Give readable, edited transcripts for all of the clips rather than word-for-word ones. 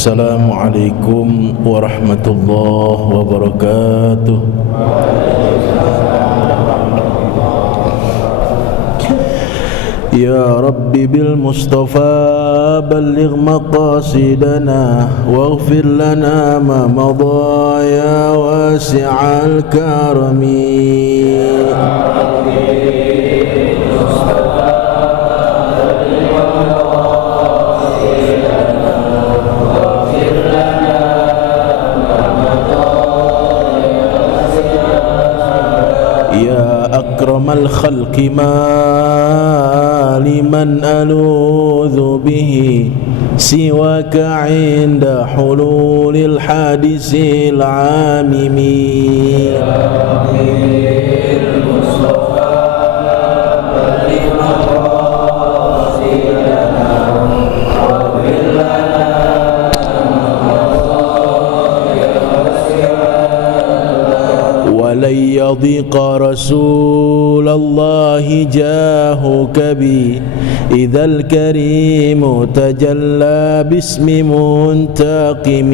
Assalamualaikum warahmatullahi wabarakatuh. Ya Rabbi bil Mustafa balligh maqasidana waghfir lana ma madha ya wasi'al karami. أكرم الخلق ما لمن ألوذ به سواك عند حلول الحادث العامم. ولن يضيق رسول الله جاهك بي إذا الكريم تجلى باسم منتقم.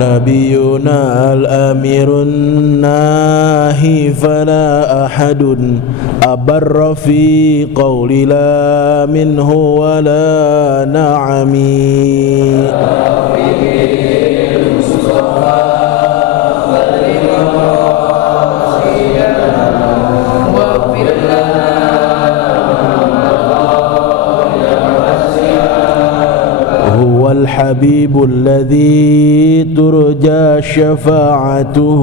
نبينا الأمير الناهي فلا أحد أبر في قول لا منه ولا نعمي. الحبيب الذي ترجى شفاعته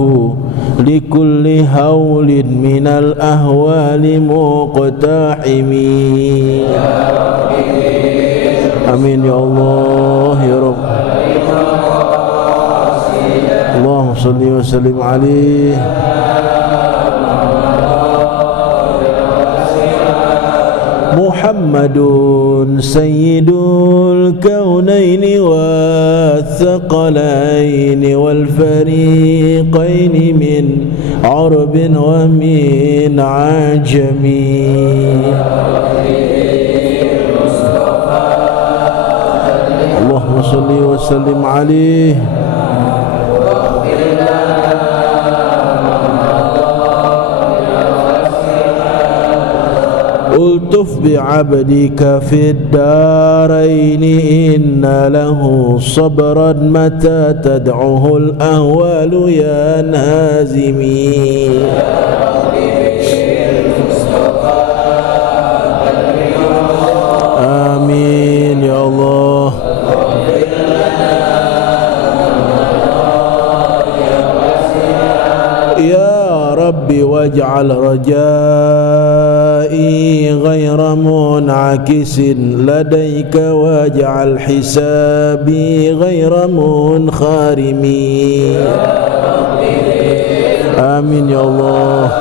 لكل هول من الأهوال مقتحم. آمين يا الله يا رب. اللهم صل وسلم عليه. محمد سيد الكونين والثقلين والفريقين من عرب ومن عجم. اللهم صل وسلم عليه. ألطف بعبدك في الدارين إن له صبرا متى تدعه الأهوال يا نازمي. آمين يا الله. يا ربي واجعل رجائي غير منعكس لديك واجعل حسابي غير منخرم. آمين يا الله.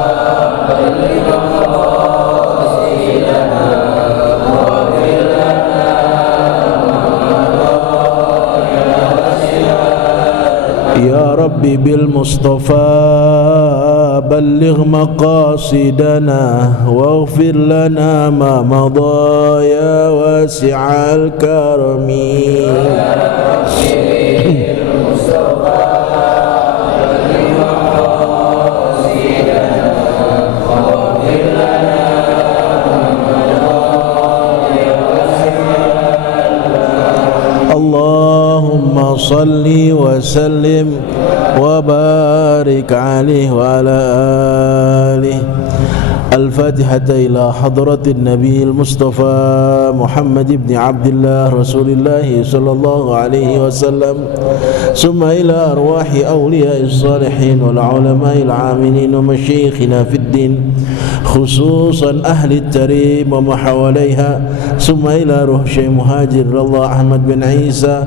يا ربي بالمصطفى بلغ مقاصدنا واغفر لنا ما مضى يا واسع الكرم. اللهم صل وسلم وبارك عليه وعلى آله. الفاتحة إلى حضرة النبي المصطفى محمد بن عبد الله رسول الله صلى الله عليه وسلم، ثم إلى أرواح أولياء الصالحين والعلماء العاملين ومشايخنا في الدين خصوصا أهل التريم وما حواليها، ثم إلى روح شيخ مهاجر رضا أحمد بن عيسى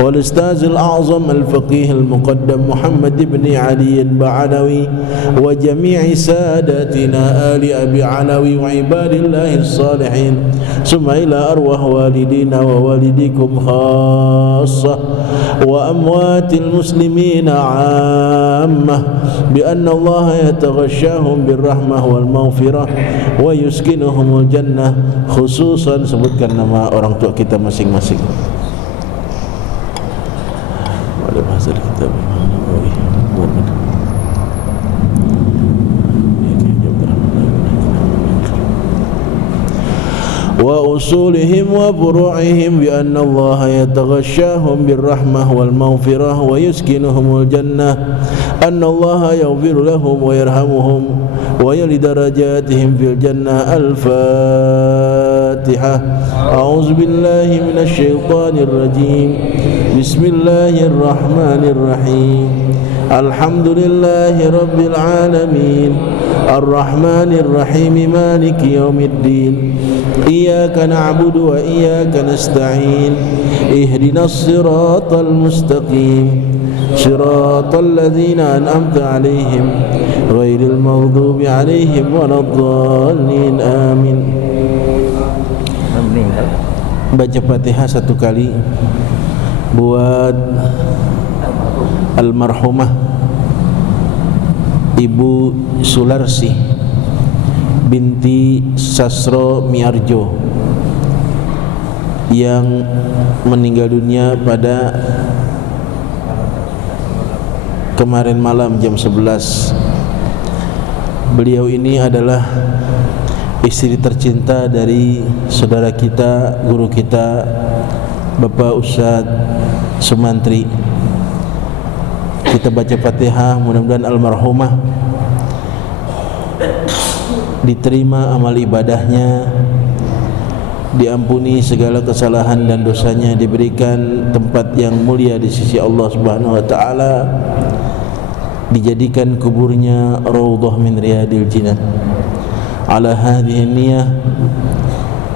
والأستاذ الأعظم الفقيه المقدم محمد بن علي البعلوي وجميع ساداتنا آل أبي علوي وعباد الله الصالحين ثم إلى أرواح والدينا ووالديكم خاصة وأموات المسلمين عامة بأن الله يتغشاهم بالرحمة والمغفرة ويسكنهم الجنة خصوصا. Sebutkan nama orang tua kita masing-masing. وأصولهم وفروعهم بأن الله يتغشاهم بالرحمة والمغفرة ويسكنهم الجنة أن الله يغفر لهم ويرحمهم ويلي درجاتهم في الجنة. الفاتحة. أعوذ بالله من الشيطان الرجيم. بسم الله الرحمن الرحيم. الحمد لله رب العالمين الرحمن الرحيم مالك يوم الدين إياك نعبد وإياك نستعين اهدنا الصراط المستقيم صراط الذين أنعمت عليهم غير المغضوب عليهم ولا الضالين آمين. Baca Fatihah satu kali buat almarhumah Ibu Sularsi binti Sasro Miarjo yang meninggal dunia pada kemarin malam jam 11. Beliau ini adalah istri tercinta dari saudara kita, guru kita, Bapak Ustadz Sumantri. Kita baca Fatihah, mudah-mudahan almarhumah diterima amal ibadahnya, diampuni segala kesalahan dan dosanya, diberikan tempat yang mulia di sisi Allah Subhanahu wa taala, dijadikan kuburnya raudhah min riyadil jinan. Ala hadhihi niyah,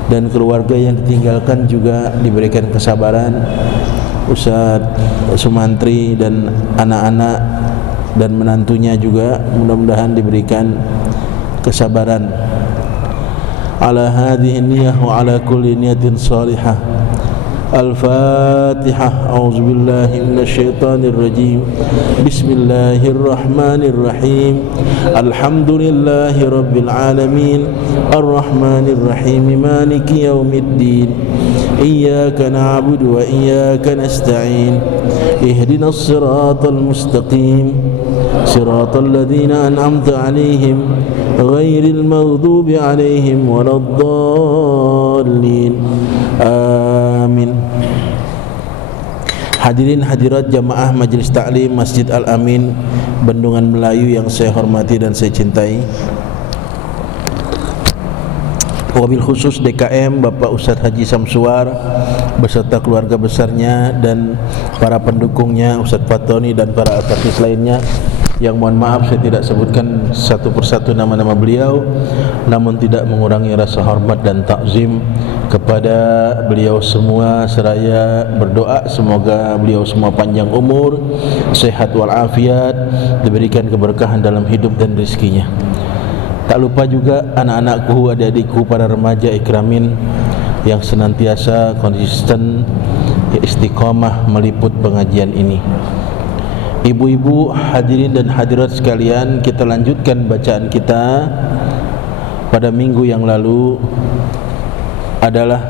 dan keluarga yang ditinggalkan juga diberikan kesabaran. Ustadz Sumantri dan anak-anak dan menantunya juga mudah-mudahan diberikan kesabaran. Ala hadhihi niyah wa ala kulli niyatin salihah. Al-Fatihah. A'udzu billahi minasyaitonir rajim. Bismillahirrahmanirrahim. Alhamdulillahi rabbil alamin. Arrahmanir rahim. Maliki yaumiddin. Iyyaka na'budu wa iyyaka nasta'in. Ihdinas siratal mustaqim. Siratal ladzina an'amta 'alaihim ghairil maghdubi 'alaihim waladdallin. Amin. Hadirin hadirat jamaah Majelis Ta'lim Masjid Al-Amin Bendungan Melayu yang saya hormati dan saya cintai, wabil khusus DKM Bapak Ustadz Haji Samsuar beserta keluarga besarnya dan para pendukungnya, Ustadz Fatoni dan para artis lainnya yang mohon maaf saya tidak sebutkan satu persatu nama-nama beliau, namun tidak mengurangi rasa hormat dan takzim kepada beliau semua, seraya berdoa semoga beliau semua panjang umur, sehat walafiat, diberikan keberkahan dalam hidup dan rezekinya. Tak lupa juga anak-anakku, adik-adikku, para remaja ikramin yang senantiasa konsisten istiqomah meliput pengajian ini. Ibu-ibu, hadirin dan hadirat sekalian, kita lanjutkan bacaan kita pada minggu yang lalu adalah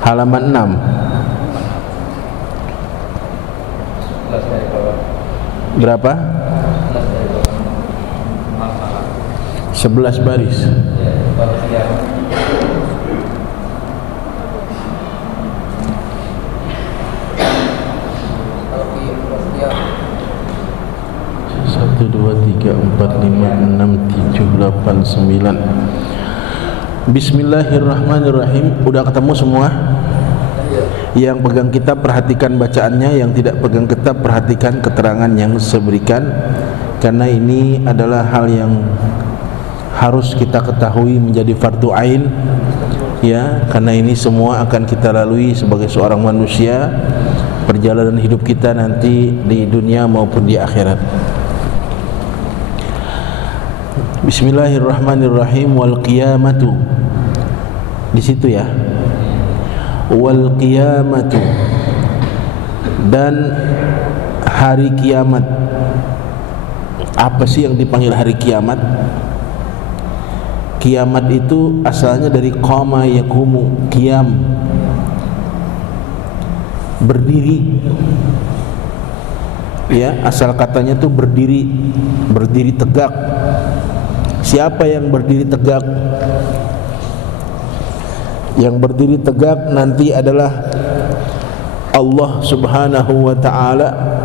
halaman 6. Berapa? 11 baris. Satu, dua, tiga, empat, lima, enam, tujuh, delapan, sembilan. Bismillahirrahmanirrahim. Udah ketemu semua? Yang pegang kitab perhatikan bacaannya, yang tidak pegang kitab perhatikan keterangan yang saya berikan, karena ini adalah hal yang harus kita ketahui menjadi fardu ain, ya, karena ini semua akan kita lalui sebagai seorang manusia perjalanan hidup kita nanti di dunia maupun di akhirat. Bismillahirrahmanirrahim. Wal qiyamatu, di situ ya, wal qiyamatu, dan hari kiamat. Apa sih yang dipanggil hari kiamat? Kiamat itu asalnya dari qama yaqumu, qiyam, berdiri. Ya, asal katanya tuh berdiri, berdiri tegak. Siapa yang berdiri tegak? Yang berdiri tegak nanti adalah Allah Subhanahu wa ta'ala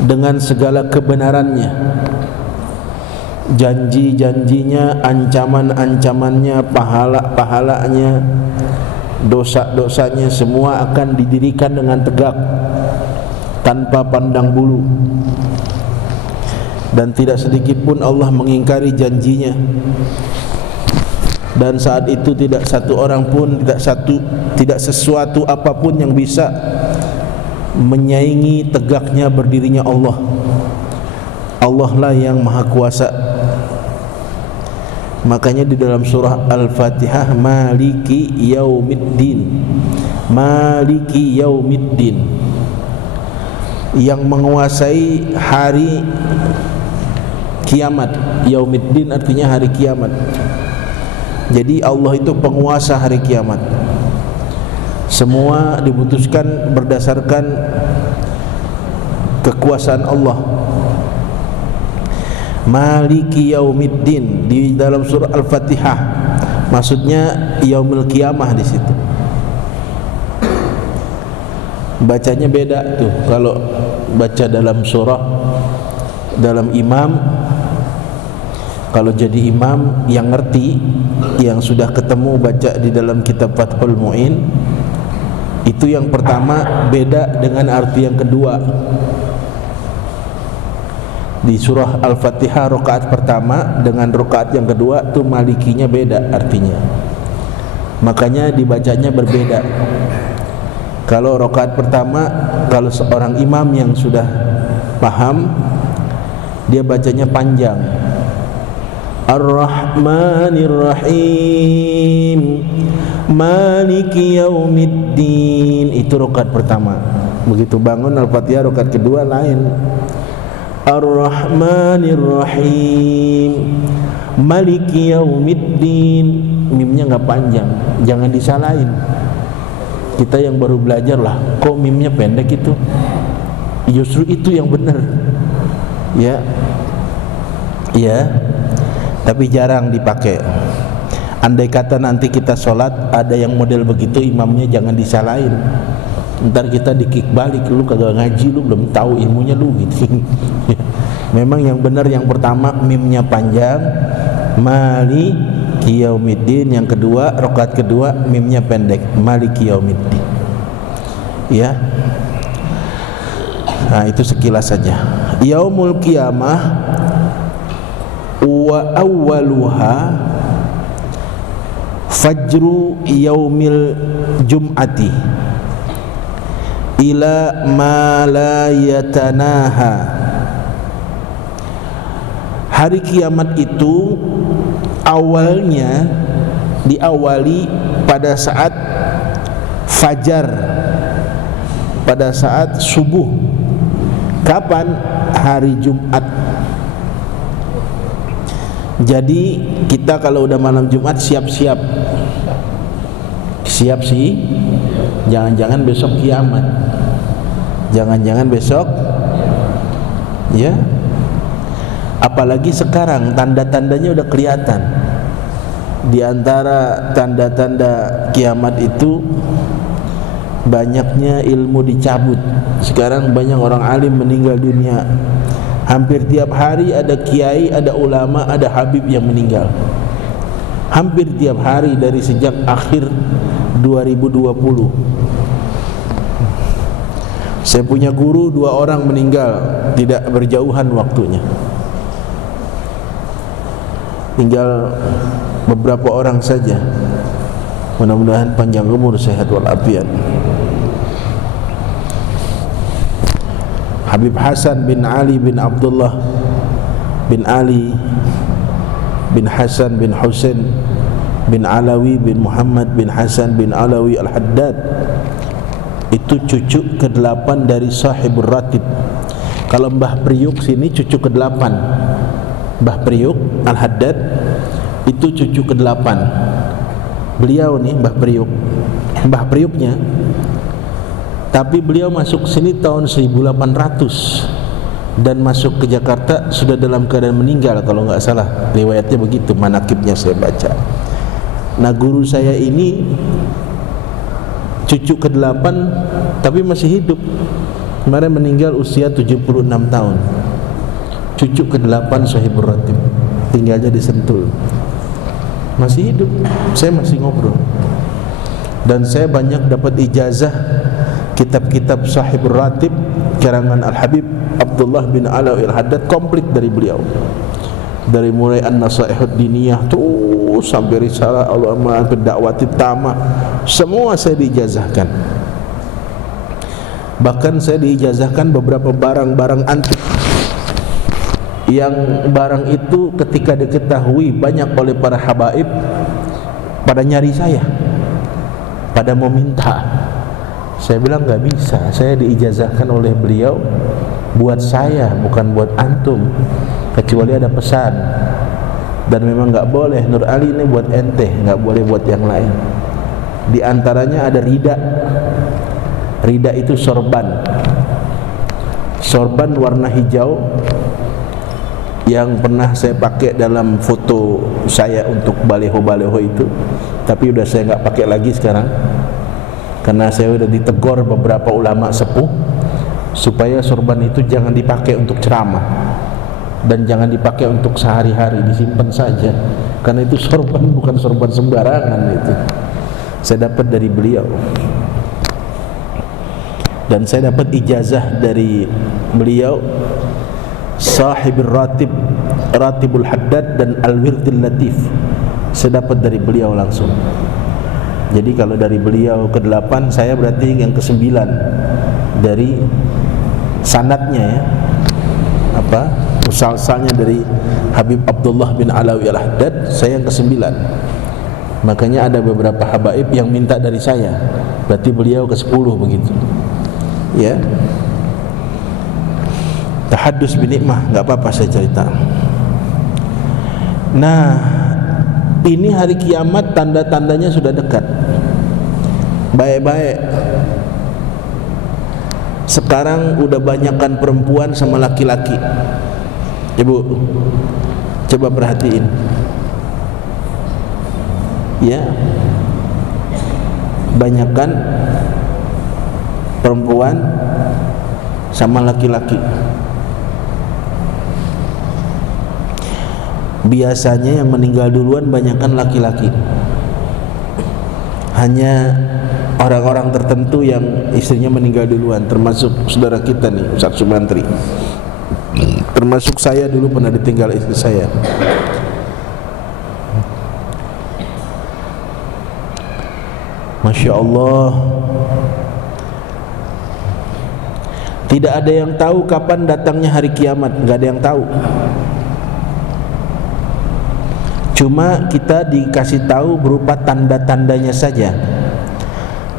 dengan segala kebenarannya, janji-janjinya, ancaman-ancamannya, pahala-pahalanya, dosa-dosanya, semua akan didirikan dengan tegak tanpa pandang bulu. Dan tidak sedikit pun Allah mengingkari janjinya. Dan saat itu tidak satu orang pun, tidak sesuatu apapun yang bisa menyaingi tegaknya berdirinya Allah. Allah lah yang maha kuasa. Makanya di dalam surah Al-Fatihah, Maliki Yaumiddin, Maliki Yaumiddin, yang menguasai hari kiamat. Yaumiddin artinya hari kiamat. Jadi Allah itu penguasa hari kiamat. Semua diputuskan berdasarkan kekuasaan Allah. Maliki Yaumiddin di dalam surah Al-Fatihah, maksudnya yaumul kiamah di situ. Bacanya beda tuh kalau baca dalam surah, dalam imam. Kalau jadi imam yang ngerti, yang sudah ketemu baca di dalam kitab Fathul Mu'in, itu yang pertama beda dengan arti yang kedua. Di surah Al-Fatihah rakaat pertama dengan rakaat yang kedua tuh malikinya beda artinya. Makanya dibacanya berbeda. Kalau rakaat pertama, kalau seorang imam yang sudah paham, dia bacanya panjang. Ar-Rahmanir-Rahim, Maliki Yaumiddin, itu rakaat pertama. Begitu bangun Al-Fatihah rakaat kedua lain. Ar-Rahmanir-Rahim, Maliki Yaumiddin, mimnya enggak panjang, jangan disalahin. Kita yang baru belajar lah, kok mimnya pendek itu? Justru itu yang benar. Ya. Ya. Tapi jarang dipakai. Andai kata nanti kita sholat ada yang model begitu, imamnya jangan disalahin. Ntar kita dikik balik, lu kagak ngaji, lu belum tahu ilmunya lu gitu. Memang yang benar yang pertama mimnya panjang, Maliki Yaumiddin. Yang kedua, rakaat kedua mimnya pendek, Maliki Yaumiddin. Ya. Nah, itu sekilas saja. Yaumul Qiyamah wa awwaluha fajru yaumil jum'ati ila ma la yatanaha. Hari kiamat itu awalnya diawali pada saat fajar, pada saat subuh. Kapan? Hari Jumat. Jadi kita kalau udah malam Jumat siap-siap. Siap sih. Jangan-jangan besok kiamat. Jangan-jangan besok, ya. Apalagi sekarang tanda-tandanya udah kelihatan. Di antara tanda-tanda kiamat itu banyaknya ilmu dicabut. Sekarang banyak orang alim meninggal dunia. Hampir tiap hari ada kiai, ada ulama, ada habib yang meninggal. Hampir tiap hari dari sejak akhir 2020. Saya punya guru 2 orang meninggal, tidak berjauhan waktunya. Tinggal beberapa orang saja. Mudah-mudahan panjang umur, sehat walafiat. Habib Hasan bin Ali bin Abdullah bin Ali bin Hasan bin Husain bin Alawi bin Muhammad bin Hasan bin Alawi Al-Haddad. Itu cucu ke-8 dari Sahibur Ratib. Kalau Mbah Priuk sini cucu ke-8. Mbah Priuk Al-Haddad itu cucu ke-8. Beliau nih Mbah Priuk, Mbah Priuknya. Tapi beliau masuk sini tahun 1800 dan masuk ke Jakarta sudah dalam keadaan meninggal kalau nggak salah. Riwayatnya begitu, manakibnya saya baca. Nah, guru saya ini cucu ke-8 tapi masih hidup. Kemarin meninggal usia 76 tahun. Cucu ke-8 Sahibur Ratib, tinggalnya di Sentul. Masih hidup, saya masih ngobrol. Dan saya banyak dapat ijazah kitab-kitab Sahibur Ratib karangan Al-Habib Abdullah bin Alawi Al-Haddad, komplit dari beliau. Dari mulai An-Nasaihud Diniyah tuh sampai Risalah Al-Ulama Bid-Da'wati Tamah, semua saya diijazahkan. Bahkan saya diijazahkan beberapa barang-barang antik yang barang itu ketika diketahui banyak oleh para habaib pada nyari saya, pada mau minta. Saya bilang nggak bisa, saya diijazahkan oleh beliau buat saya, bukan buat antum, kecuali ada pesan. Dan memang nggak boleh, Nur Ali ini buat ente, nggak boleh buat yang lain. Di antaranya ada rida. Rida itu sorban. Sorban warna hijau yang pernah saya pakai dalam foto saya untuk baleho-baleho itu, tapi udah saya nggak pakai lagi sekarang karena saya udah ditegur beberapa ulama sepuh supaya sorban itu jangan dipakai untuk ceramah dan jangan dipakai untuk sehari-hari, disimpan saja karena itu sorban bukan sorban sembarangan. Itu saya dapat dari beliau. Dan saya dapat ijazah dari beliau Sahibur Ratib, Ratibul Haddad dan Al-Wirdil Latif. Saya dapat dari beliau langsung. Jadi kalau dari beliau ke-8, saya berarti yang ke-9 dari sanadnya ya. Apa? Musalsalnya dari Habib Abdullah bin Alawi Al-Haddad, saya yang ke-9. Makanya ada beberapa habaib yang minta dari saya. Berarti beliau ke-10 begitu. Ya, tahaddus binikmah, nggak apa-apa saya cerita. Nah, ini hari kiamat, tanda-tandanya sudah dekat. Baik-baik. Sekarang udah banyakkan perempuan sama laki-laki. Ibu, coba perhatiin. Ya, banyakkan perempuan sama laki-laki. Biasanya yang meninggal duluan banyakkan laki-laki. Hanya orang-orang tertentu yang istrinya meninggal duluan, termasuk saudara kita nih, Ustaz Sumantri. Termasuk saya dulu pernah ditinggal istri saya. Masya Allah. Tidak ada yang tahu kapan datangnya hari kiamat, nggak ada yang tahu. Cuma kita dikasih tahu berupa tanda-tandanya saja.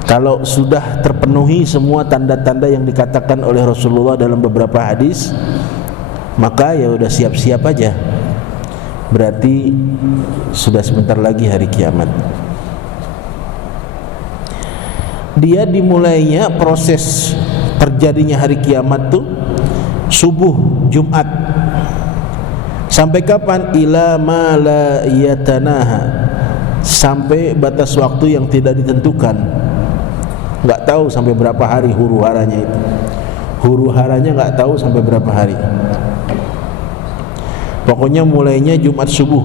Kalau sudah terpenuhi semua tanda-tanda yang dikatakan oleh Rasulullah dalam beberapa hadis, maka ya udah siap-siap aja. Berarti sudah sebentar lagi hari kiamat. Dia dimulainya proses terjadinya hari kiamat tuh subuh Jumat. Sampai kapan? Ila ma la yatanaha, sampai batas waktu yang tidak ditentukan. Enggak tahu sampai berapa hari huru haranya itu. Huru haranya enggak tahu sampai berapa hari. Pokoknya mulainya Jumat subuh.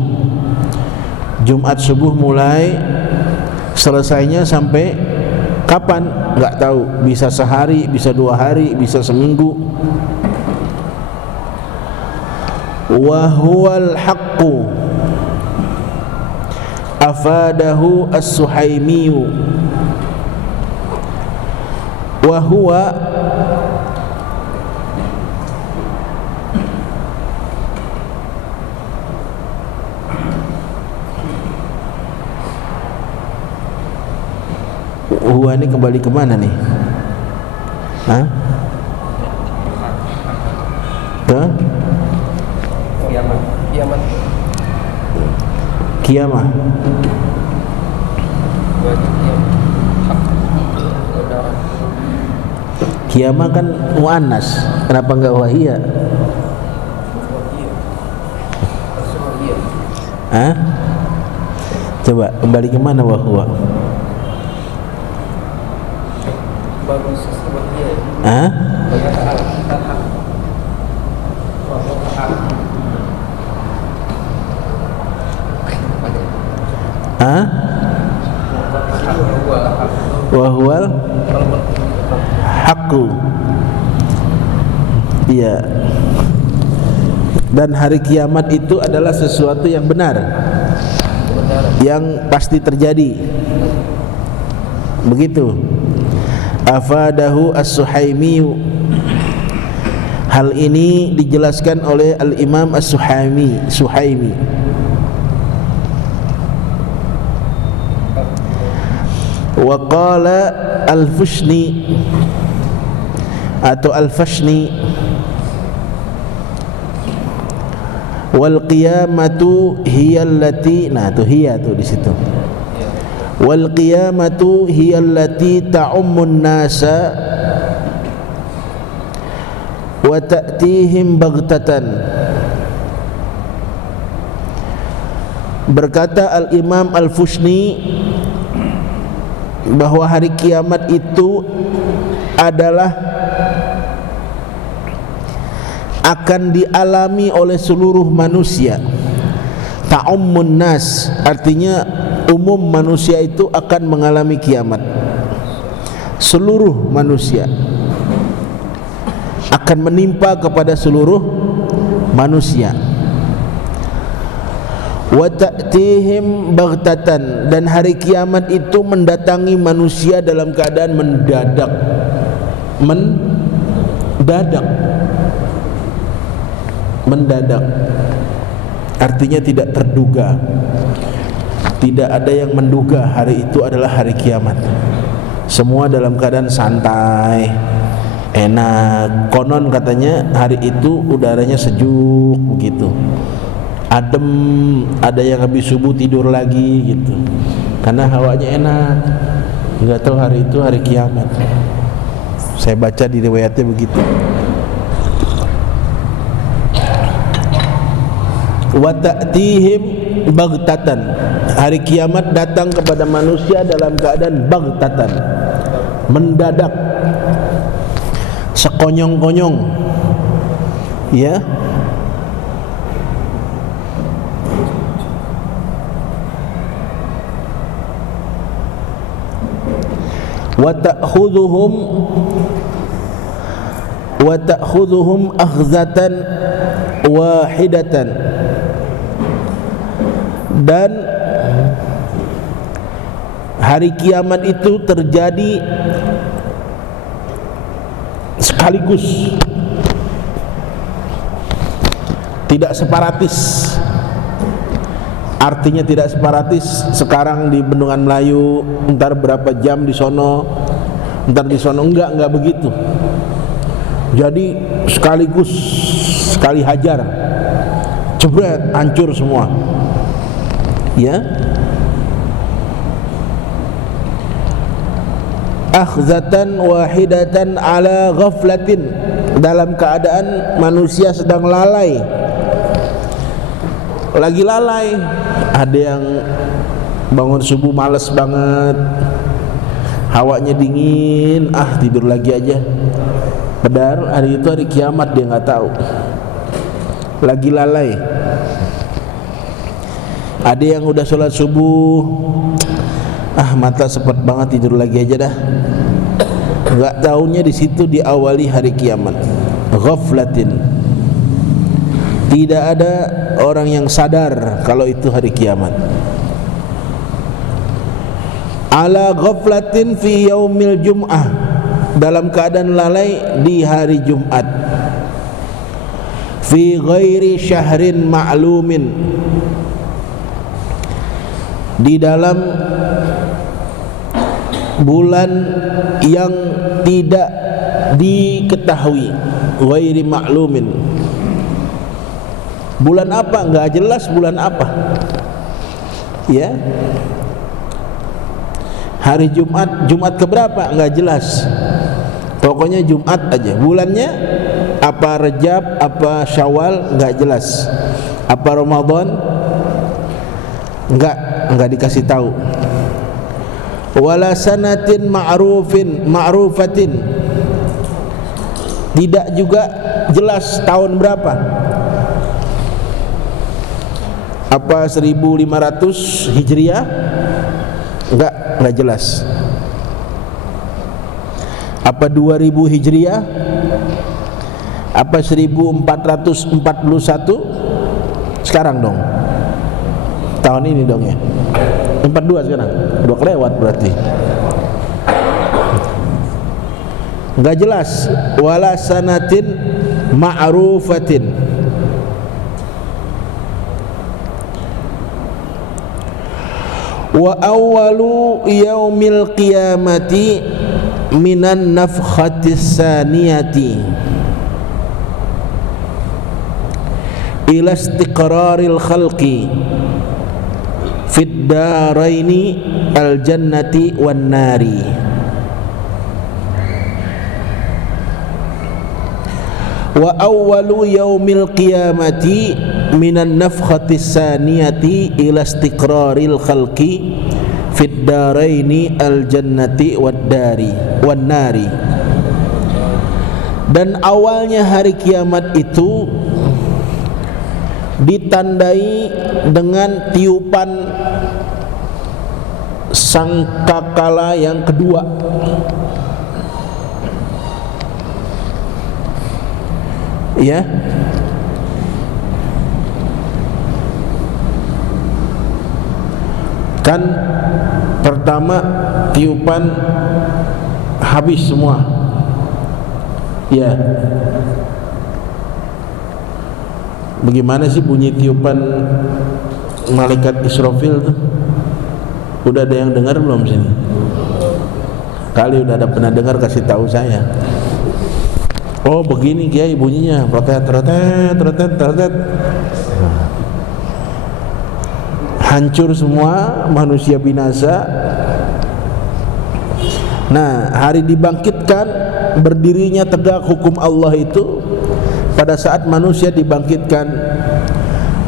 Jumat subuh mulai, selesainya sampai kapan? Enggak tahu. Bisa sehari, bisa 2 hari, bisa seminggu. Wa huwal haqqu afadahu as-Suhaimiyu. Wa huwa Huwa ini kembali kemana nih? Hah? Ke? Kiamat. Kiamah. Kiamah kan muannas, kenapa enggak wahia? Hah? Coba kembali ke mana wahwa? Bagus wahia. Hah? Hah? Wahwal haqqu. Iya. Dan hari kiamat itu adalah sesuatu yang benar, yang pasti terjadi. Begitu. Afadahu as-Suhaimi. Hal ini dijelaskan oleh Al-Imam Suhaimi. Wa qala al-Fushni atau al-Fashni, wal qiyamatu hiya allati, nah tuh hiya tuh di situ. Wal qiyamatu hiya allati ta'ummun nasa wa ta'tihim baghtatan. Berkata Al-Imam Al-Fushni bahwa hari kiamat itu adalah akan dialami oleh seluruh manusia. Ta'ummun nas artinya umum manusia itu akan mengalami kiamat. Seluruh manusia akan menimpa kepada seluruh manusia. Wa ta'tihim baghtatan, dan hari kiamat itu mendatangi manusia dalam keadaan mendadak. Mendadak artinya tidak terduga. Tidak ada yang menduga hari itu adalah hari kiamat. Semua dalam keadaan santai, enak. Konon katanya hari itu udaranya sejuk begitu, adem, ada yang habis subuh tidur lagi gitu, karena hawanya enak. Nggak tahu hari itu hari kiamat. Saya baca di riwayatnya begitu. Wa ta'tihim baghtatan, hari kiamat datang kepada manusia dalam keadaan baghtatan, mendadak, sekonyong-konyong, ya. Wa ta'khudhuhum akhzatan wahidatan, dan hari kiamat itu terjadi sekaligus, tidak separatis. Artinya tidak separatis, sekarang di Bendungan Melayu, ntar berapa jam di sono, ntar di sono, enggak begitu. Jadi sekaligus, sekali hajar, jebret, hancur semua, ya. Akhzatan wahidatan ala ghaflatin, dalam keadaan manusia sedang lalai, lagi lalai. Ada yang bangun subuh males banget, hawanya dingin, tidur lagi aja. Padahal hari itu hari kiamat, dia nggak tahu, lagi lalai. Ada yang udah sholat subuh, mata sepet banget, tidur lagi aja dah. Nggak taunya di situ diawali hari kiamat. Ghaflatin, tidak ada orang yang sadar kalau itu hari kiamat. Ala ghaflatin fi yaumil jum'ah, dalam keadaan lalai di hari Jumat. Fi ghairi syahrin ma'lumin, di dalam bulan yang tidak diketahui, ghairi ma'lumin. Bulan apa? Enggak jelas bulan apa. Ya. Hari Jumat, Jumat keberapa? Enggak jelas. Pokoknya Jumat aja. Bulannya apa Rajab, apa Syawal, enggak jelas. Apa Ramadan? Enggak dikasih tahu. Wala sanatin ma'rufatin. Tidak juga jelas tahun berapa. Apa 1500 Hijriah? Enggak jelas. Apa 2000 Hijriah? Apa 1441? Sekarang dong. Tahun ini dong ya. 42 sekarang. Udah kelewat berarti. Enggak jelas. Wala sanatin ma'rufatin. Wa awwalu yaumil qiyamati minan nafkhatis saniyati ila istiqraril khalqi fid daraini al jannati wan nari. Wa awwalu yaumil qiyamati minan nafkhatis saniyati ila istiqraril khalqi fid daraini al jannati wad nari. Dan awalnya hari kiamat itu ditandai dengan tiupan sangkakala yang kedua. Ya. Kan pertama tiupan habis semua. Ya. Bagaimana sih bunyi tiupan malaikat Israfil tuh? Udah ada yang dengar belum sini? Kali udah ada pernah dengar, kasih tahu saya. Oh begini Kiai bunyinya, trotet. Hancur semua, manusia binasa. Nah, hari dibangkitkan, berdirinya tegak hukum Allah itu pada saat manusia dibangkitkan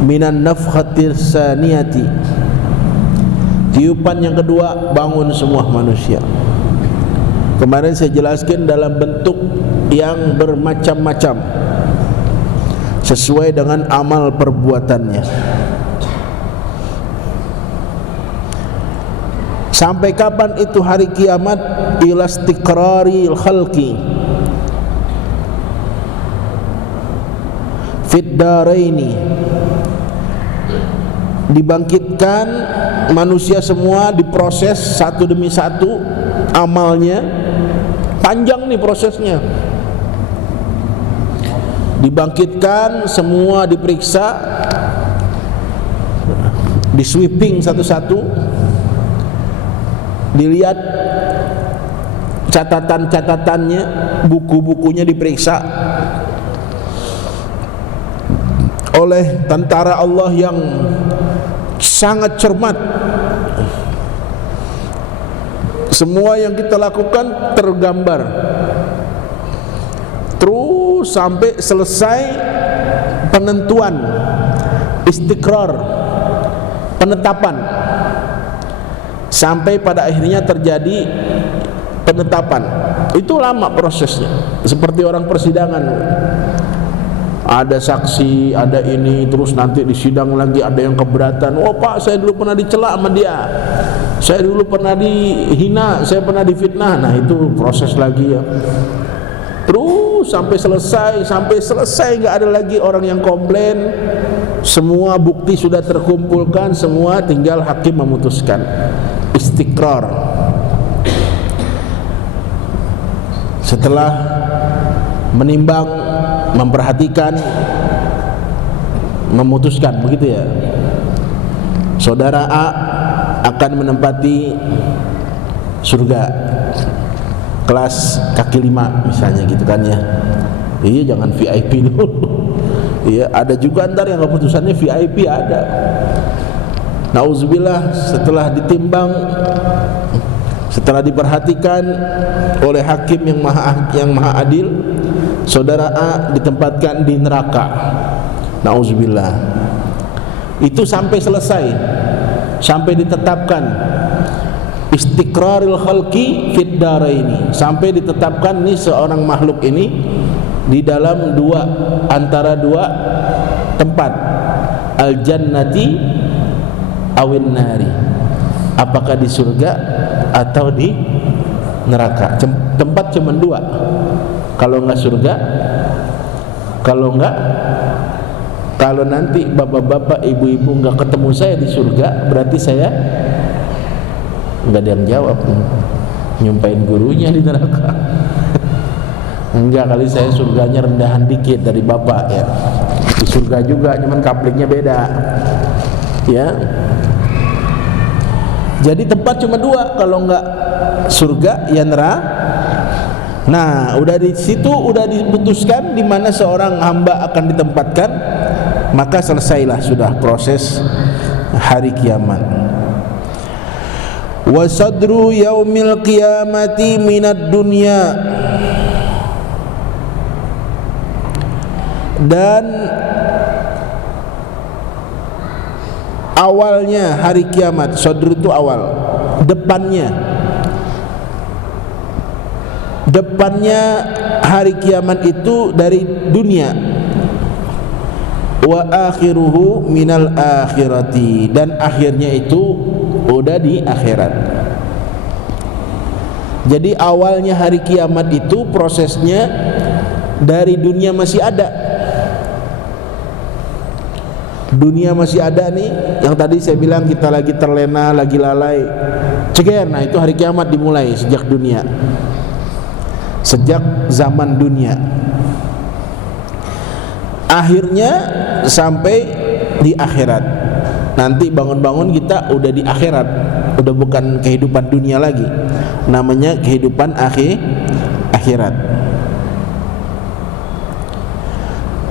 minan nafkhatis saniyati. Tiupan yang kedua, bangun semua manusia. Kemarin saya jelaskan dalam bentuk yang bermacam-macam sesuai dengan amal perbuatannya. Sampai kapan itu hari kiamat? Ila istiqraril khalqi fid daraini. Dibangkitkan manusia semua, diproses satu demi satu amalnya. Panjang nih prosesnya. Dibangkitkan semua, diperiksa, di sweeping satu-satu, dilihat catatan-catatannya, buku-bukunya diperiksa oleh tentara Allah yang sangat cermat. Semua yang kita lakukan tergambar terus sampai selesai penentuan, istiqrar, penetapan, sampai pada akhirnya terjadi penetapan. Itu lama prosesnya, seperti orang persidangan. Ada saksi, ada ini, terus nanti di sidang lagi ada yang keberatan. Oh Pak, saya dulu pernah dicela sama dia, saya dulu pernah dihina, saya pernah difitnah. Nah itu proses lagi ya. Terus sampai selesai nggak ada lagi orang yang komplain. Semua bukti sudah terkumpulkan, semua tinggal hakim memutuskan. Istiqrar. Setelah menimbang, memperhatikan, memutuskan, begitu ya. Saudara A akan menempati surga kelas kaki 5 misalnya gitu kan ya. Iya, jangan VIP dulu. Iya, ada juga ntar yang keputusannya VIP ada. Nauzubillah, setelah ditimbang, setelah diperhatikan oleh hakim yang maha adil, saudara A ditempatkan di neraka. Nauzubillah. Itu sampai selesai, sampai ditetapkan istiqrarul khalqi fid daraini, sampai ditetapkan nih seorang makhluk ini di dalam antara dua tempat, al jannati awin nari, apakah di surga atau di neraka. Tempat cuma dua, kalau enggak surga, kalau nanti bapak-bapak ibu-ibu enggak ketemu saya di surga, berarti saya enggak ada yang jawab, nyumpain gurunya di neraka. Enggak, kali saya surganya rendahan dikit dari bapak ya. Di surga juga, cuman kaplingnya beda ya. Jadi tempat cuma dua, kalau enggak surga ya neraka. Nah, udah di situ udah diputuskan di mana seorang hamba akan ditempatkan, maka selesailah sudah proses hari kiamat. Wa sadru yaumil qiyamati minad dunya, dan awalnya hari kiamat, sadru itu awal, depannya hari kiamat itu dari dunia. Wa akhiruhu minal akhirati, dan akhirnya itu udah di akhirat. Jadi awalnya hari kiamat itu prosesnya dari dunia masih ada. Dunia masih ada nih, yang tadi saya bilang kita lagi terlena, lagi lalai, ceger. Nah, itu hari kiamat dimulai sejak dunia, sejak zaman dunia. Akhirnya sampai di akhirat. Nanti bangun-bangun kita udah di akhirat, udah bukan kehidupan dunia lagi, namanya kehidupan akhirat.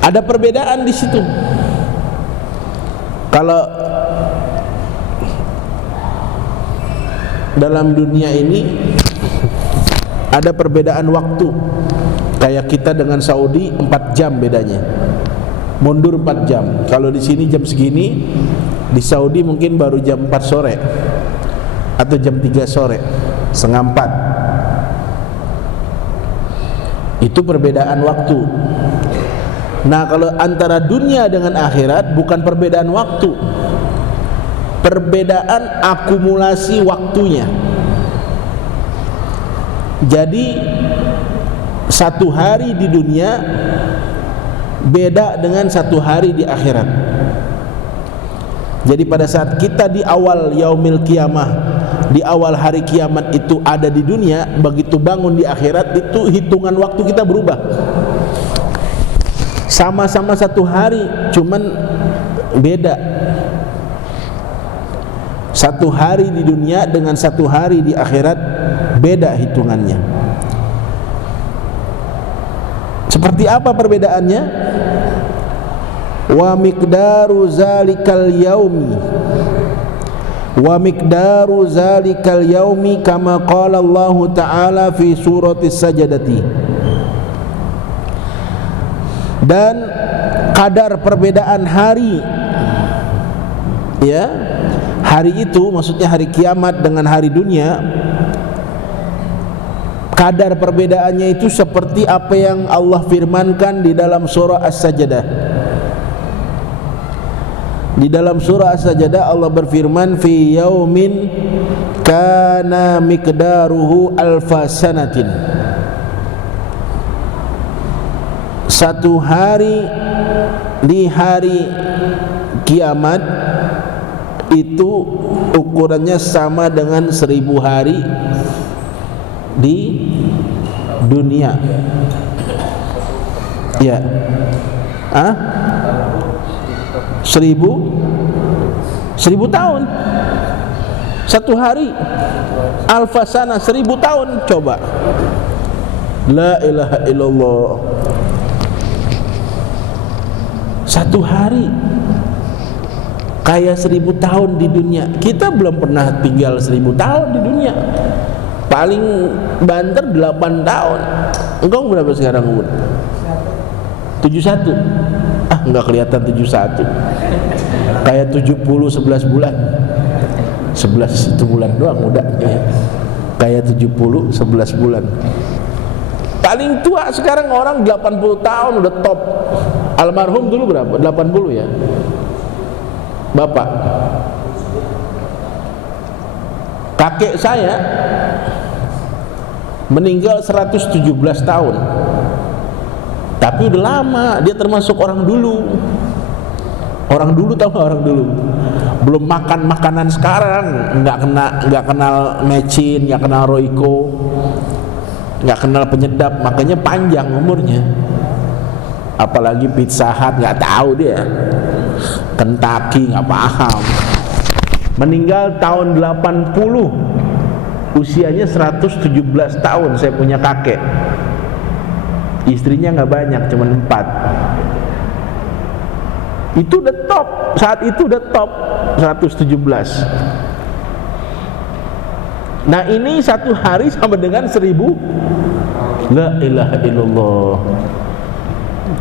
Ada perbedaan di situ. Kalau dalam dunia ini ada perbedaan waktu, kayak kita dengan Saudi 4 jam bedanya, mundur 4 jam. Kalau di sini jam segini, di Saudi mungkin baru jam 4 sore atau jam 3 sore, setengah 4. Itu perbedaan waktu. Nah, kalau antara dunia dengan akhirat bukan perbedaan waktu, perbedaan akumulasi waktunya. Jadi satu hari di dunia beda dengan satu hari di akhirat. Jadi pada saat kita di awal yaumil qiyamah, di awal hari kiamat itu ada di dunia, begitu bangun di akhirat itu hitungan waktu kita berubah. Sama-sama satu hari, cuman beda. Satu hari di dunia dengan satu hari di akhirat beda hitungannya. Seperti apa perbedaannya? Wa miqdaru zalikal yaumi, wa miqdaru zalikal yaumi kama qala Allah Ta'ala fi surati Sajadati. Dan kadar perbedaan hari, ya, hari itu maksudnya hari kiamat dengan hari dunia, kadar perbedaannya itu seperti apa yang Allah firmankan di dalam surah As-Sajdah. Di dalam surah As-Sajdah Allah berfirman, fi yaumin kana miqdaruhu alfa sanatin. Satu hari di hari kiamat itu ukurannya sama dengan 1000 hari di dunia. Ya, 1000 tahun. Satu hari alfasana 1000 tahun. Coba. La ilaha illallah. Satu hari kayak 1000 tahun di dunia. Kita belum pernah tinggal 1000 tahun di dunia. Paling banter 8 tahun. Engkau berapa sekarang umur? 71. Ah, enggak kelihatan 71. Kayak 70 11 bulan. 11 itu bulan doang udah ya. Kayak 70 11 bulan. Paling tua sekarang orang 80 tahun udah top. Almarhum dulu berapa? 80 ya. Bapak. Kakek saya meninggal 117 tahun. Tapi udah lama, dia termasuk orang dulu. Orang dulu, tahu orang dulu. Belum makan makanan sekarang, nggak kenal mecin, nggak kenal Royco, nggak kenal penyedap, makanya panjang umurnya. Apalagi Pizza Hut nggak tahu dia, Kentucky nggak paham. Meninggal tahun 80, usianya 117 tahun. Saya punya kakek, istrinya nggak banyak, cuma 4. Itu udah top, saat itu udah top 117. Nah ini satu hari sama dengan 1000. La ilaha illallah.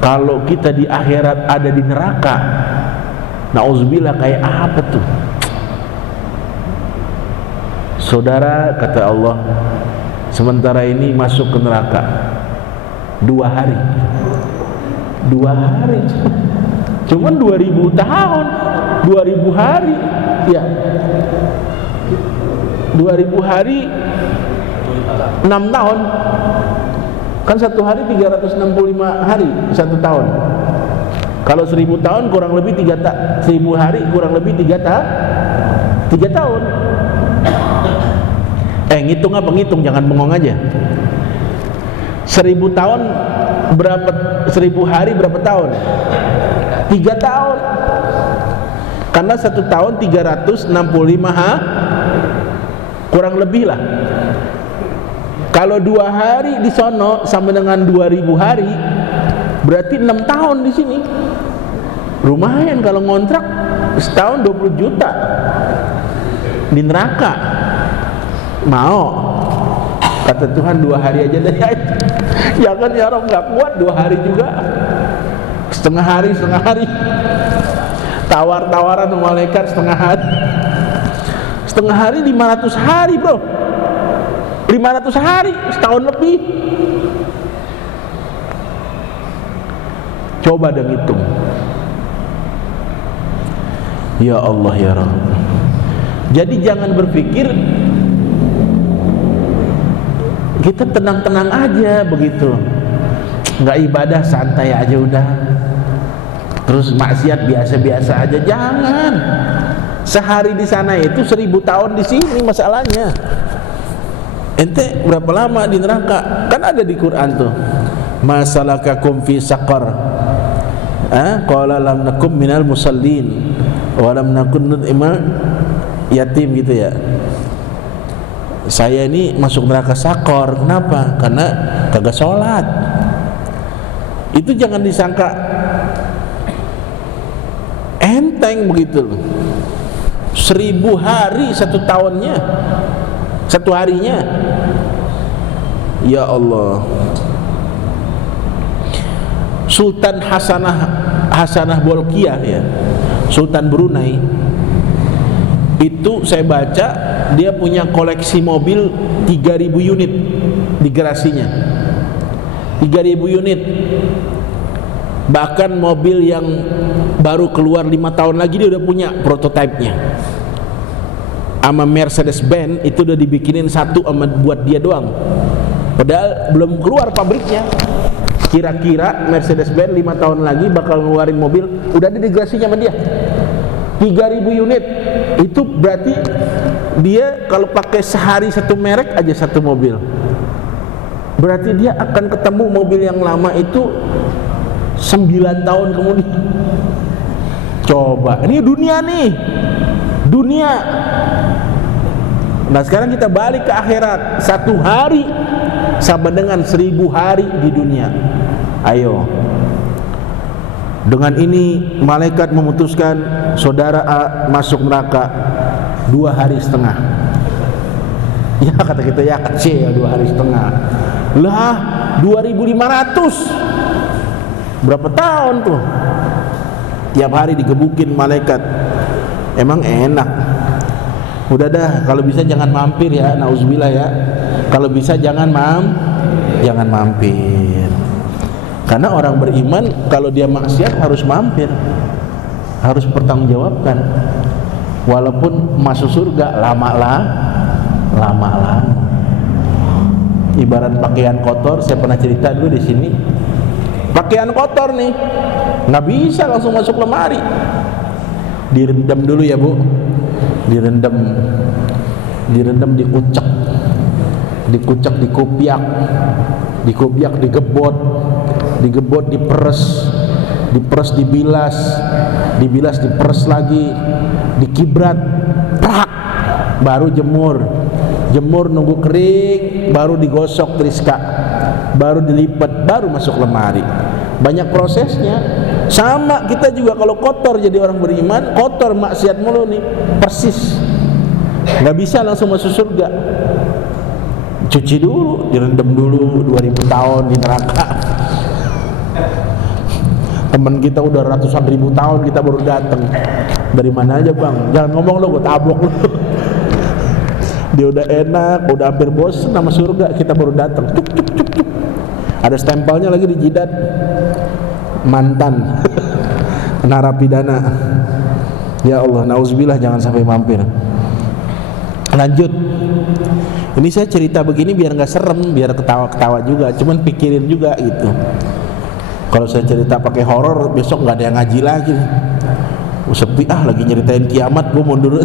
Kalau kita di akhirat ada di neraka, nauzubillah, kayak apa tuh? Saudara, kata Allah, sementara ini masuk ke neraka 2 hari. 2 hari cuman 2000 tahun, 2000 hari ya, 2000 hari 6 tahun kan. Satu hari 365 hari, 1 tahun. Kalau 1000 tahun kurang lebih 1000 hari kurang lebih 3 tahun. Ngitung apa? Ngitung, jangan bengong aja. 1000 tahun berapa? 1000 hari berapa tahun? 3 tahun. Karena 1 tahun 365 kurang lebih lah. Kalau 2 hari di sono sama dengan 2000 hari, berarti 6 tahun di sini. Lumayan kalau ngontrak setahun 20 juta di neraka. Mau? Kata Tuhan 2 hari aja deh. Jangan ya Rob, nggak kuat 2 hari juga. Setengah hari. Tawar-tawaran sama malaikat setengah hari. Setengah hari 500 hari bro. 500 hari, setahun lebih. Coba deh ngitung. Ya Allah ya Rabb. Jadi jangan berpikir kita tenang-tenang aja begitu, nggak ibadah santai aja udah, terus maksiat biasa-biasa aja. Jangan. Sehari di sana itu 1000 tahun di sini masalahnya. Ente berapa lama di neraka? Kan ada di Quran tuh, masalakakum fi saqar, qala lam nakum minal musallin wa lam nakun nut'ima yatim, gitu ya. Saya ini masuk neraka sakor. Kenapa? Karena kagak sholat. Itu jangan disangka enteng begitu loh. 1000 hari 1 tahunnya, 1 harinya. Ya Allah. Sultan Hasanah Bolkiah ya, Sultan Brunei, itu saya baca dia punya koleksi mobil 3000 unit di garasinya. 3000 unit. Bahkan mobil yang baru keluar 5 tahun lagi dia udah punya prototipenya. Sama Mercedes-Benz itu udah dibikinin satu sama buat dia doang. Padahal belum keluar pabriknya. Kira-kira Mercedes-Benz 5 tahun lagi bakal ngeluarin mobil udah ada di garasinya sama dia. 3000 unit. Itu berarti dia kalau pakai sehari 1 merek aja 1 mobil, berarti dia akan ketemu mobil yang lama itu 9 tahun kemudian. Coba, ini dunia nih, dunia. Nah sekarang kita balik ke akhirat. 1 hari sama dengan 1000 hari di dunia. Ayo. Dengan ini malaikat memutuskan saudara A masuk neraka 2 hari setengah. Ya kata kita ya kecil 2 hari setengah. Lah 2500. Berapa tahun tuh? Tiap hari digebukin malaikat. Emang enak. Udah dah, kalau bisa jangan mampir ya, nauzubillah ya. Kalau bisa jangan mampir. Karena orang beriman kalau dia maksiat harus mampir, harus bertanggungjawabkan. Walaupun masuk surga lama. Ibarat pakaian kotor, saya pernah cerita dulu di sini. Pakaian kotor nih, nggak bisa langsung masuk lemari. Direndam dulu ya bu. Direndam, dikucek, dikopiak, digebot, diperes, dibilas, diperes lagi, dikibrat, prak, baru jemur nunggu kering, baru digosok triska, baru dilipat, baru masuk lemari. Banyak prosesnya. Sama kita juga kalau kotor jadi orang beriman, kotor maksiat mulu nih, persis nggak bisa langsung masuk surga. Cuci dulu, direndam dulu 2000 tahun di neraka. Temen kita udah ratusan ribu tahun kita baru datang. Dari mana aja bang? Jangan ngomong lo, gue tabok lo. Dia udah enak, udah hampir bosan sama surga, kita baru datang. Cuk. Ada stempelnya lagi di jidat. Mantan narapidana. Ya Allah, nauzubillah, jangan sampai mampir. Lanjut. Ini saya cerita begini biar nggak serem, biar ketawa-ketawa juga. Cuman pikirin juga gitu. Kalau saya cerita pakai horor, besok nggak ada yang ngaji lagi. Sepi lagi nyeritain kiamat, gue mundur.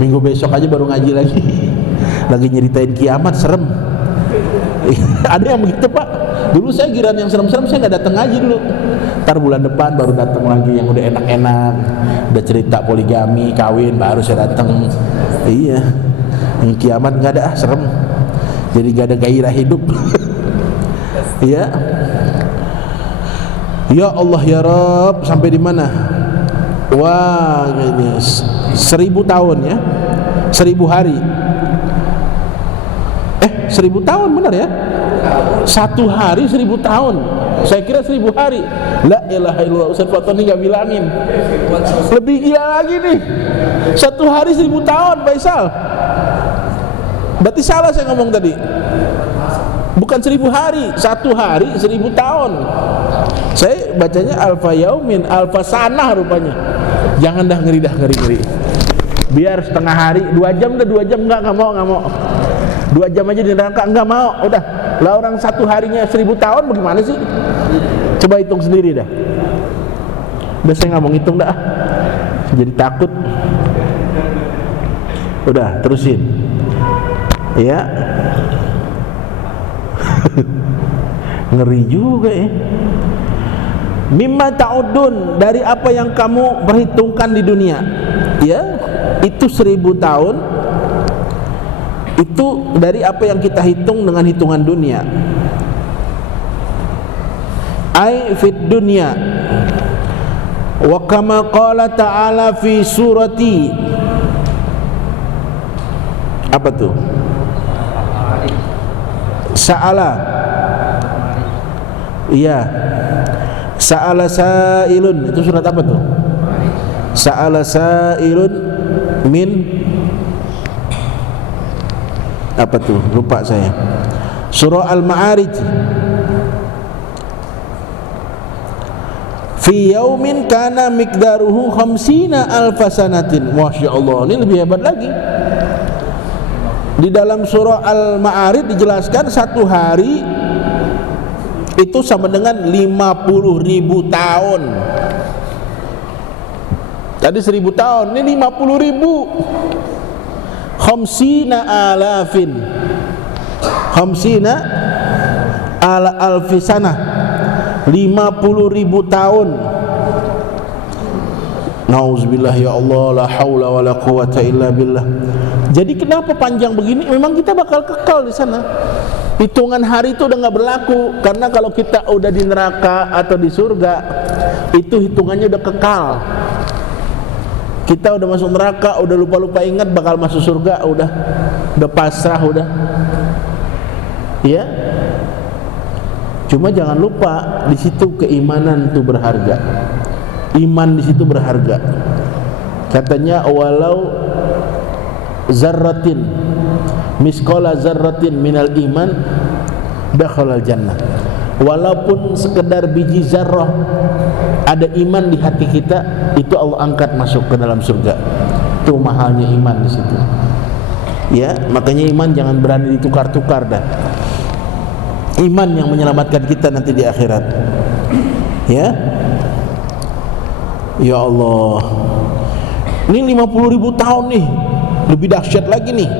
Minggu besok aja baru ngaji lagi. Lagi nyeritain kiamat, serem. Ada yang begitu pak. Dulu saya giran yang serem-serem, saya nggak datang ngaji dulu. Ntar bulan depan baru datang lagi yang udah enak-enak, udah cerita poligami, kawin, baru saya datang. Iya, yang kiamat nggak ada, serem. Jadi nggak ada gairah hidup. Iya. Ya Allah ya Rabb, sampai di mana? Wah, ini 1000 tahun ya, 1000 hari. 1000 tahun benar ya? 1 hari 1000 tahun. Saya kira 1000 hari. La ilaha illallah. Ustaz Fatoni nggak bilangin. Lebih gila lagi nih. 1 hari 1000 tahun, Faisal. Berarti salah saya ngomong tadi. Bukan 1000 hari, 1 hari 1000 tahun. Saya bacanya alfa yaumin, alfa sanah rupanya. Jangan dah ngeri. Biar setengah hari, 2 jam dah, 2 jam enggak mau. 2 jam aja di neraka enggak mau. Udah. Lah orang 1 harinya 1000 tahun bagaimana sih? Coba hitung sendiri dah. Udah saya nggak mau ngitung dah. Jadi takut. Udah, terusin. Ya. Ngeri juga ya. Mimma ta'udun, dari apa yang kamu perhitungkan di dunia. Ya, itu 1000 tahun. Itu dari apa yang kita hitung dengan hitungan dunia. Ai fid dunya. Wa kama qala ta'ala fi surati. Apa tuh? Sa'ala. Iya. Sa'ala sa'ilun. Itu surat apa tuh? Sa'ala sa'ilun min apa tuh? Lupa saya. Surah Al-Ma'arij. Fi yaumin kana miqdaruhu 50 alfa sanatin. Masya Allah, ini lebih hebat lagi. Di dalam surah Al-Ma'arij dijelaskan 1 hari itu sama dengan 50.000 tahun. Tadi 1000 tahun, ini 50.000. Khamsina alafin. Khamsina ala alfi sanah. 50.000 tahun. Nauzubillah ya Allah, la haula wala quwata illa billah. Jadi kenapa panjang begini? Memang kita bakal kekal di sana. Hitungan hari itu udah nggak berlaku, karena kalau kita udah di neraka atau di surga, itu hitungannya udah kekal. Kita udah masuk neraka, udah lupa-lupa ingat bakal masuk surga, udah pasrah, udah. Ya. Cuma jangan lupa di situ keimanan itu berharga. Iman di situ berharga. Katanya walau zarratin misqala zarratin minal iman dakhalal jannah. Walaupun sekedar biji zarrah ada iman di hati kita, itu Allah angkat masuk ke dalam surga. Itu mahalnya iman di situ. Ya, makanya iman jangan berani ditukar-tukar dah. Iman yang menyelamatkan kita nanti di akhirat. Ya. Ya Allah. Ini 50.000 tahun nih. Lebih dahsyat lagi nih.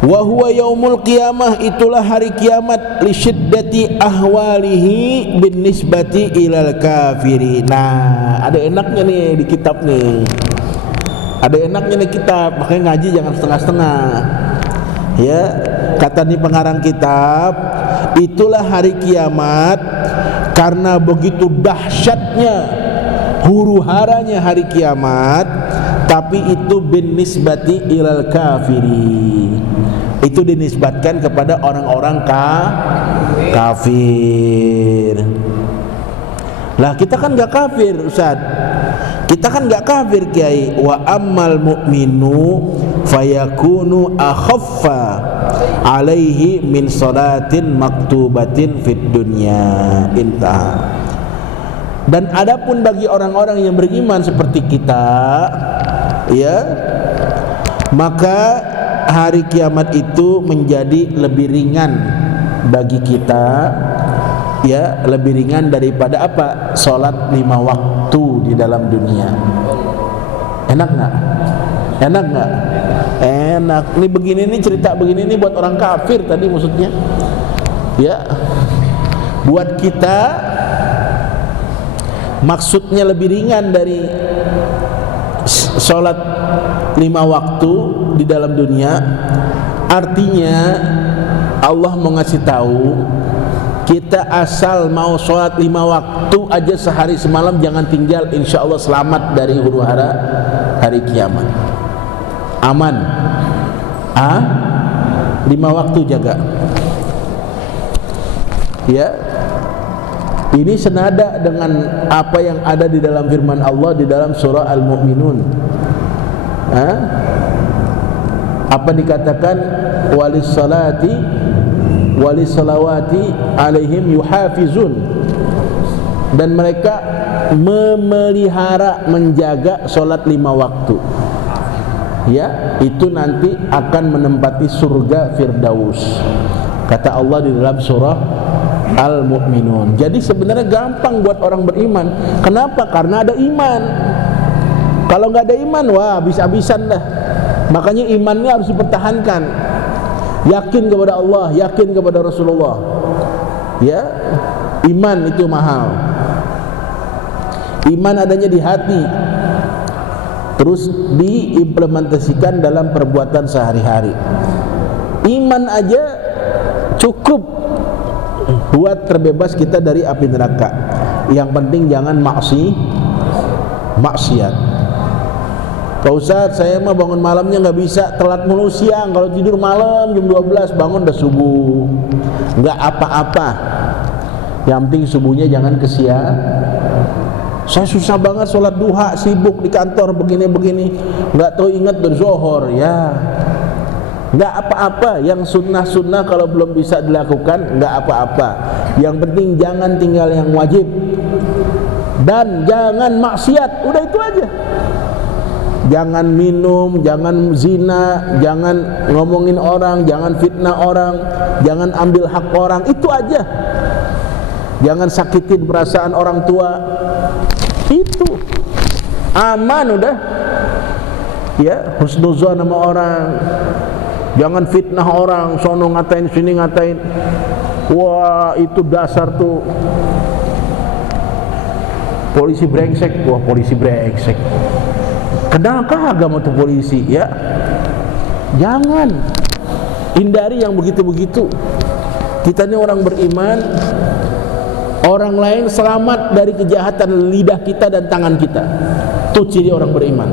Wa huwa yaumul qiyamah, itulah hari kiamat, li syiddati ahwalihi bin nisbati ilal kafirin. Nah, ada enaknya nih di kitab nih. Ada enaknya nih kitab, makanya ngaji jangan setengah-setengah. Ya, kata nih pengarang kitab, itulah hari kiamat karena begitu dahsyatnya, huru-haranya hari kiamat, tapi itu bin nisbati ilal kafiri. Itu dinisbatkan kepada orang-orang kafir. Lah kita kan enggak kafir, Ustaz. Kita kan enggak kafir, Kiai. Wa ammal mu'minu fayakunu akhaffa alaihi min salatin maktubatin fid dunya. Intah. Dan adapun bagi orang-orang yang beriman seperti kita, ya, maka hari kiamat itu menjadi lebih ringan bagi kita, ya, lebih ringan daripada apa? Salat 5 waktu di dalam dunia. Enak nggak? Enak nggak? Enak. Ini begini nih, cerita begini nih buat orang kafir tadi maksudnya. Ya, buat kita maksudnya lebih ringan dari sholat 5 waktu di dalam dunia. Artinya Allah mau ngasih tahu, kita asal mau sholat 5 waktu aja sehari semalam jangan tinggal, insya Allah selamat dari huru hara hari kiamat. Aman. 5 waktu jaga. Ya. Ini senada dengan apa yang ada di dalam firman Allah di dalam surah Al-Mu'minun. Apa dikatakan? Walis salati walis salawati alaihim yuhafizun. Dan mereka memelihara, menjaga solat 5 waktu. Ya, itu nanti akan menempati surga Firdaus. Kata Allah di dalam surah Al-Mu'minun. Jadi sebenarnya gampang buat orang beriman. Kenapa? Karena ada iman. Kalau nggak ada iman, wah habis-habisan dah. Makanya imannya harus dipertahankan. Yakin kepada Allah, yakin kepada Rasulullah. Ya, iman itu mahal. Iman adanya di hati, terus diimplementasikan dalam perbuatan sehari-hari. Iman aja cukup buat terbebas kita dari api neraka. Yang penting jangan maksiat. Pak Ustaz, saya mah bangun malamnya nggak bisa, telat mulu siang. Kalau tidur malam jam 12 bangun udah subuh. Nggak apa-apa. Yang penting subuhnya jangan kesian. Saya susah banget sholat duha, sibuk di kantor begini-begini, nggak tahu ingat berzohor, ya. Nggak apa-apa. Yang sunnah-sunnah kalau belum bisa dilakukan nggak apa-apa. Yang penting jangan tinggal yang wajib dan jangan maksiat. Udah itu aja. Jangan minum, jangan zina, jangan ngomongin orang, jangan fitnah orang, jangan ambil hak orang. Itu aja. Jangan sakitin perasaan orang tua. Itu aman udah. Ya, husnuzon sama orang. Jangan fitnah orang, sono ngatain sini ngatain. Wah, itu dasar tuh polisi brengsek. Wah, polisi brengsek. Kenalkah agama itu polisi? Ya, jangan. Hindari yang begitu-begitu. Kita ini orang beriman. Orang lain selamat dari kejahatan lidah kita dan tangan kita. Itu ciri orang beriman.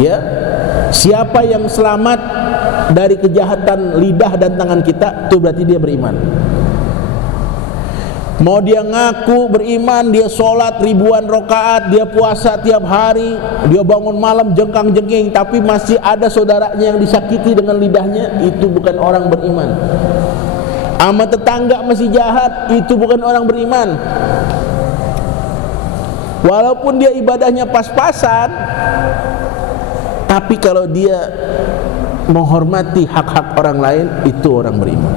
Ya, siapa yang selamat dari kejahatan lidah dan tangan kita, itu berarti dia beriman. Mau dia ngaku beriman, dia sholat ribuan rakaat, dia puasa tiap hari, dia bangun malam jengkang-jengking, tapi masih ada saudaranya yang disakiti dengan lidahnya, itu bukan orang beriman. Sama tetangga masih jahat, itu bukan orang beriman. Walaupun dia ibadahnya pas-pasan, tapi kalau dia menghormati hak-hak orang lain, itu orang beriman.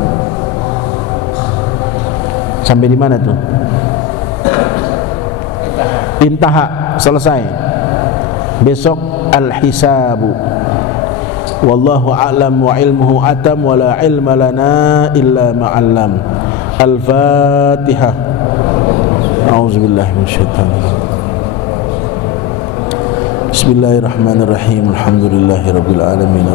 Sampai di mana tuh? Intaha, selesai. Besok al-hisabu. Wallahu a'lam wa ilmuhu atam wa la ilma lana illa ma'allam. Al-Fatihah. A'udzubillahi minasyaitonir rajim. Bismillahirrahmanirrahim. Alhamdulillahirabbil alamin.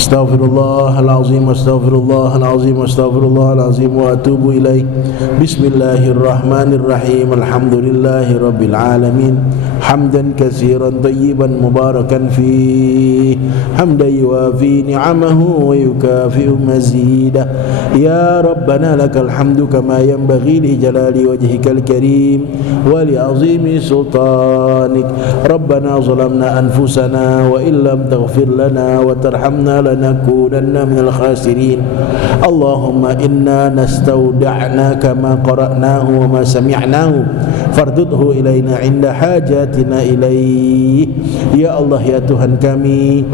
Astaghfirullahalazim, astaghfirullahalazim, astaghfirullahalazim wa atubu ilaih. Bismillahirrahmanirrahim. Alhamdulillahi rabbil alamin. Hamdan katsiran tayyiban mubarakan fi, hamdan yuwafi ni'amahu wa yukafi'u mazidah. Ya Rabbana lakal hamdu kama yanbaghi li jalali wajhikal karim wa li azimi sultanik. Rabbana zalamna anfusana wa illam taghfir lana wa tarhamna lanakunanna minal khasirin. Allahumma inna nastaudi'naka ma qara'nahu wa ma sami'nahu fardudhu ilaina inda hajatina ilaih. Ya Allah, ya Tuhan kami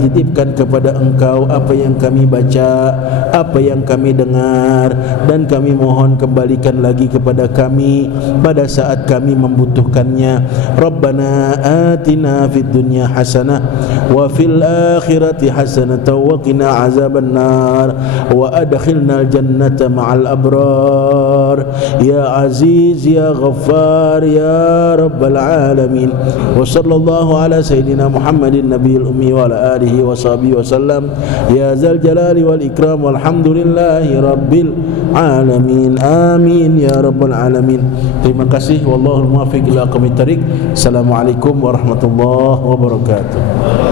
titipkan kepada Engkau apa yang kami baca, apa yang kami dengar, dan kami mohon kembalikan lagi kepada kami pada saat kami membutuhkannya. Rabbana atina fid dunya hasanah wa fil akhirati hasanah wa qina azaban nar wa adkhilna al jannata ma'al abrar. Ya Aziz ya Ghaffar ya Rabbal alamin. Wa sallallahu ala sayyidina Muhammadin nabiyil ummi wa ala alihi wa sahbihi wa sallam. Ya zal jalali wal ikram walhamdulillahi rabbil alamin. Amin ya rabbal alamin. Terima kasih. Wallahul muwaffiq ila aqwamit thariq. Assalamualaikum warahmatullahi wabarakatuh.